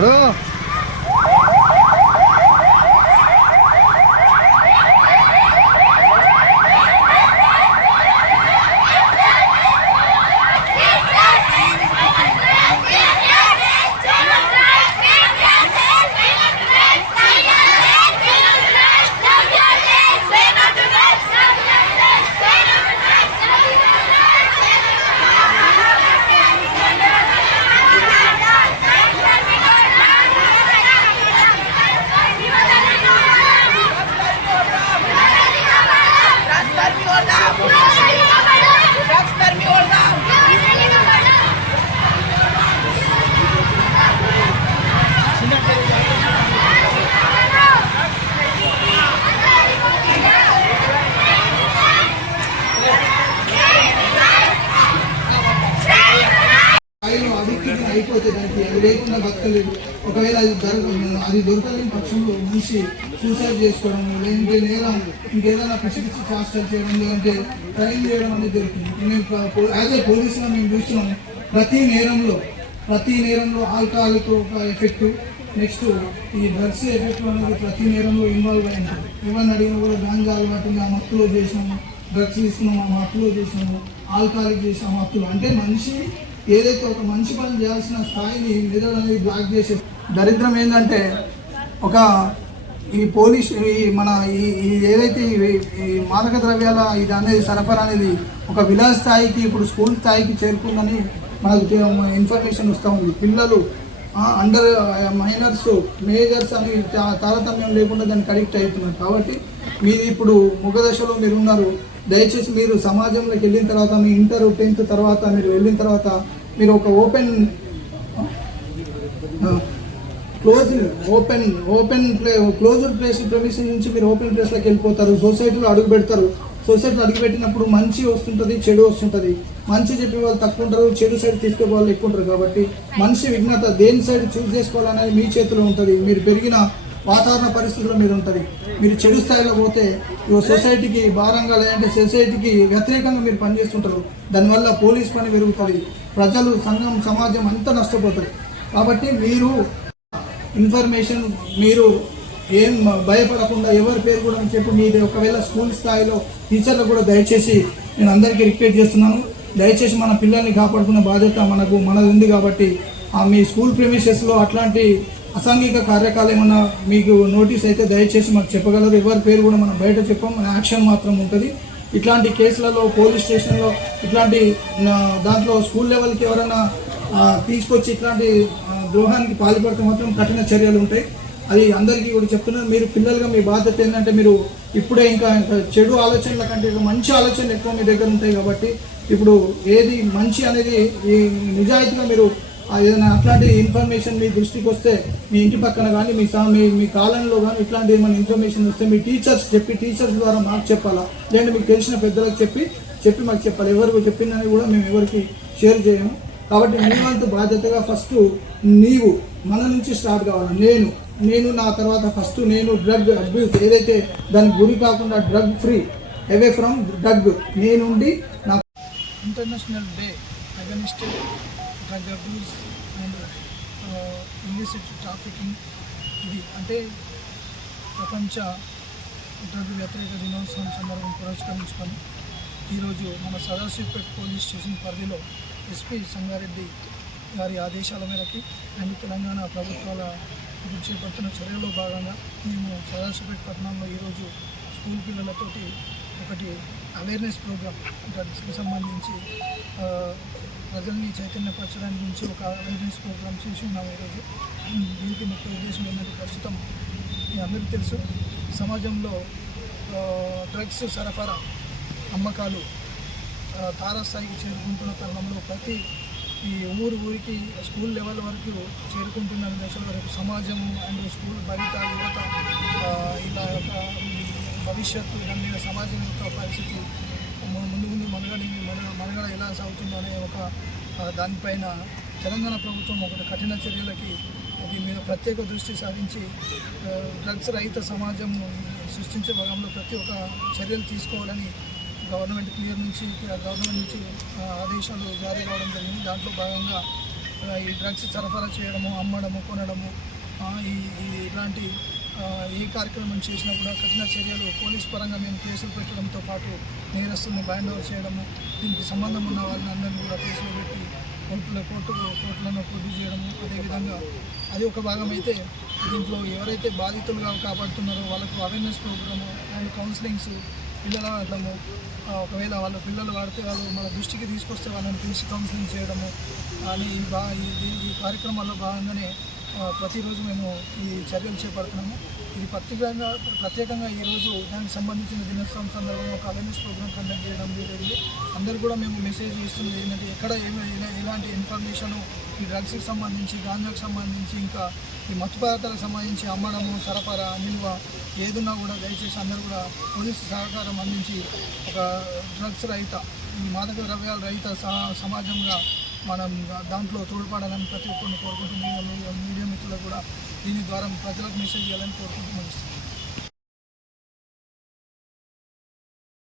అడు స్థాయిలో అయిపోతే దానికి అది లేకుండా బతకలేదు. ఒకవేళ అది దొరక అది దొరకలేని పక్షంలో మనిషి సూసైడ్ చేసుకోవడం లేదంటే నేరం ఇంకేదైనా పిచ్చి పిచ్చి చేష్టలు చేయడం లేదంటే ట్రైన్ చేయడం అనేది జరుగుతుంది. మేము యాజ్ ఏ పోలీసుగా మేము చూస్తున్నాం ప్రతి నేరంలో ప్రతి నేరంలో ఆల్కహాల్తో ఒక ఎఫెక్ట్ నెక్స్ట్ ఈ డ్రగ్స్ ఎఫెక్ట్ అనేది ప్రతి నేరంలో ఇన్వాల్వ్ అయి ఉంటుంది ఎవరిని అడిగినా కూడా గాంజా అలవాటు ఆ మత్తులో చేసినాము డ్రగ్స్ తీసుకున్నాము ఆ మత్తులో చేసినాము ఆల్కహాలిక్ చేసాము మత్తులో. అంటే మనిషి ఏదైతే ఒక మంచి పని చేయాల్సిన స్థాయిని మెదడు అనేది బ్లాక్ చేసే దరిద్రం ఏంటంటే ఒక ఈ పోలీస్ ఈ మన ఈ ఏదైతే ఈ- మాదక ద్రవ్యాల ఇది అనేది సరఫరా అనేది ఒక విలాస్ స్థాయికి ఇప్పుడు స్కూల్ స్థాయికి చేరుకుందని మనకు ఇన్ఫర్మేషన్ వస్తూ ఉంది. పిల్లలు అండర్ మైనర్స్ మేజర్స్ అని తారతమ్యం లేకుండా దానికి అడిక్ట్ అవుతున్నారు కాబట్టి మీది ఇప్పుడు ముఖ దశలో మీరు ఉన్నారు దయచేసి మీరు సమాజంలోకి వెళ్ళిన తర్వాత మీ ఇంటర్ టెన్త్ తర్వాత మీరు వెళ్ళిన తర్వాత మీరు ఒక open close open open play closed place permission నుంచి మీరు ఓపెన్ ప్లేస్లోకి వెళ్ళిపోతారు. సొసైటీలో అడుగు పెడతారు. సొసైటీలో అడుగు పెట్టినప్పుడు మంచి వస్తుంటుంది చెడు వస్తుంటుంది. మంచి చెప్పే వాళ్ళు తక్కువ ఉంటారు చెడు సైడ్ తీసుకునే వాళ్ళు ఎక్కువ ఉంటారు కాబట్టి మనిషి విఘ్నత దేని సైడ్ చూస్ చేసుకోవాలనేది మీ చేతిలో ఉంటుంది. మీరు పెరిగిన వాతావరణ పరిస్థితుల్లో మీరు ఉంటుంది. మీరు చెడు స్థాయిలో పోతే సొసైటీకి భారంగా లేదంటే సొసైటీకి వ్యతిరేకంగా మీరు పనిచేస్తుంటారు. దానివల్ల పోలీస్ పని పెరుగుతుంది. ప్రజలు సంఘం సమాజం అంతా నష్టపోతారు కాబట్టి మీరు ఇన్ఫర్మేషన్ మీరు ఏం భయపడకుండా ఎవరి పేరు కూడా చెప్పి మీది ఒకవేళ స్కూల్ స్థాయిలో టీచర్లు కూడా దయచేసి నేను అందరికీ రిక్వెస్ట్ చేస్తున్నాను. దయచేసి మన పిల్లల్ని కాపాడుకునే బాధ్యత మనకు మనది ఉంది కాబట్టి ఆ మీ స్కూల్ ప్రిమిసెస్లో అట్లాంటి అసాంఘిక కార్యకాలు ఏమన్నా మీకు నోటీస్ అయితే దయచేసి మాకు చెప్పగలరు. ఎవరి పేరు కూడా మనం బయట చెప్పాం. మన యాక్షన్ మాత్రం ఉంటుంది. ఇట్లాంటి కేసులలో పోలీస్ స్టేషన్లో ఇట్లాంటి దాంట్లో స్కూల్ లెవెల్కి ఎవరైనా తీసుకొచ్చి ఇట్లాంటి ద్రోహానికి పాల్పడితే మాత్రం కఠిన చర్యలు ఉంటాయి. అది అందరికీ కూడా చెప్తున్నారు మీరు పిల్లలుగా మీ బాధ్యత ఏంటంటే మీరు ఇప్పుడే ఇంకా ఇంకా చెడు ఆలోచనల కంటే మంచి ఆలోచనలు ఎక్కువ మీ దగ్గర ఉంటాయి కాబట్టి ఇప్పుడు ఏది మంచి అనేది ఈ నిజాయితీగా మీరు ఏదైనా అట్లాంటి ఇన్ఫర్మేషన్ మీ దృష్టికి వస్తే మీ ఇంటి పక్కన కానీ మీ సా మీ మీ కాలంలో కానీ ఇట్లాంటి ఏమైనా ఇన్ఫర్మేషన్ వస్తే మీ టీచర్స్ చెప్పి టీచర్స్ ద్వారా మాకు చెప్పాలా? లేదంటే మీకు తెలిసిన పెద్దలకు చెప్పి చెప్పి మాకు చెప్పాలి? ఎవరికి చెప్పిందని కూడా మేము ఎవరికి షేర్ చేయము. కాబట్టి మీ వంతు బాధ్యతగా ఫస్ట్ నీవు మన నుంచి స్టార్ట్ కావాలి? నేను నేను నా తర్వాత ఫస్ట్ నేను డ్రగ్ అబ్యూస్ ఏదైతే దానికి గురి కాకుండా drug free away from drug నేనుండి నా international day against drug abuse and illicit trafficking ఇది అంటే ప్రపంచ డ్రగ్ వ్యతిరేక దినోత్సవం సందర్భం పురస్కరించుకొని ఈరోజు మన సదాశివపేట పోలీస్ స్టేషన్ పరిధిలో ఎస్పీ సంగారెడ్డి గారి ఆదేశాల మేరకి అండ్ తెలంగాణ ప్రభుత్వాల ఇప్పుడు చేపడుతున్న చర్యలో భాగంగా మేము సదాశివపేట పట్టణంలో ఈరోజు స్కూల్ పిల్లలతోటి ఒకటి అవేర్నెస్ ప్రోగ్రామ్ డ్రగ్స్కి సంబంధించి ప్రజల్ని చైతన్యపరచడానికి గురించి ఒక అవేర్నెస్ ప్రోగ్రామ్ చేసి ఉన్నాం ఈరోజు. దీనికి ముఖ్య ఉద్దేశం ఏంటంటే ప్రస్తుతం మీ అందరికీ తెలుసు సమాజంలో డ్రగ్స్ సరఫరా అమ్మకాలు తారస్థాయికి తారాస్థాయికి చేరుకుంటున్న తరుణంలో ప్రతి ఈ ఊరు ఊరికి స్కూల్ లెవెల్ వరకు చేరుకుంటున్న దశల వరకు సమాజం అండ్ స్కూల్ బయట యువత ఇలా యొక్క భవిష్యత్తు దాని మీద సమాజం యొక్క పరిస్థితి ముందు ముందు మనగడ మన మనగడ ఎలా సాగుతుందో అనే ఒక దానిపైన తెలంగాణ ప్రభుత్వం ఒకటి కఠిన చర్యలకి దీని మీద ప్రత్యేక దృష్టి సారించి డ్రగ్స్ రహిత సమాజం సృష్టించే భాగంలో ప్రతి ఒక్క చర్యలు తీసుకోవాలని గవర్నమెంట్ క్లియర్ నుంచి గవర్నమెంట్ నుంచి ఆదేశాలు జారీ కావడం జరిగింది. దాంట్లో భాగంగా ఈ డ్రగ్స్ సరఫరా చేయడము అమ్మడము కొనడము ఈ ఇలాంటి ఏ కార్యక్రమం చేసినా కూడా కఠిన చర్యలు పోలీస్ పరంగా మేము కేసులు పెట్టడంతో పాటు నేరస్తుల్ని బైండ్ ఓవర్ చేయడము దీనికి సంబంధం ఉన్న వాళ్ళని అందరినీ కూడా కేసులు పెట్టి కోర్టులో కోర్టు కోర్టులను ప్రొడ్యూస్ చేయడము అదేవిధంగా అది ఒక భాగం అయితే దీంట్లో ఎవరైతే బాధితులుగా కాపాడుతున్నారో వాళ్ళకు అవేర్నెస్ ప్రోగ్రాము అండ్ కౌన్సిలింగ్స్ పిల్లల వాళ్ళము ఒకవేళ వాళ్ళ పిల్లలు వాడితే వాళ్ళు మన దృష్టికి తీసుకొస్తే వాళ్ళని పిలిచి కౌన్సిలింగ్ చేయడము అని ఈ బా ఈ ఈ కార్యక్రమాల్లో భాగంగానే ప్రతిరోజు మేము ఈ చర్యలు చేపడుతున్నాము. ఇది ప్రత్యేకంగా ప్రత్యేకంగా ఈరోజు దానికి సంబంధించిన దినోత్సవం సందర్భంగా ఒక అవేర్నెస్ ప్రోగ్రామ్ కండక్ట్ చేయడం జరిగింది. అందరు కూడా మేము మెసేజ్ ఇస్తున్నది ఏంటంటే ఎక్కడ ఏమి ఇలాంటి ఇన్ఫర్మేషన్ ఈ డ్రగ్స్కి సంబంధించి గాంజాకు సంబంధించి ఇంకా ఈ మత్తు పదార్థాలకు సంబంధించి అమ్మడము సరఫరా నిల్వ ఏదున్నా కూడా దయచేసి అందరూ కూడా పోలీసు సహకారం అందించి ఒక డ్రగ్స్ రహిత ఈ మాదక ద్రవ్యాల రహిత సమాజంగా మనం దాంట్లో తోడ్పడాలని ప్రతి ఒక్కరిని కోరుకుంటూ మీడియా మీడియా మిత్రులకు కూడా దీని ద్వారా ప్రజలకు మెసేజ్ చేయాలని కోరుకుంటూ ముగిస్తాం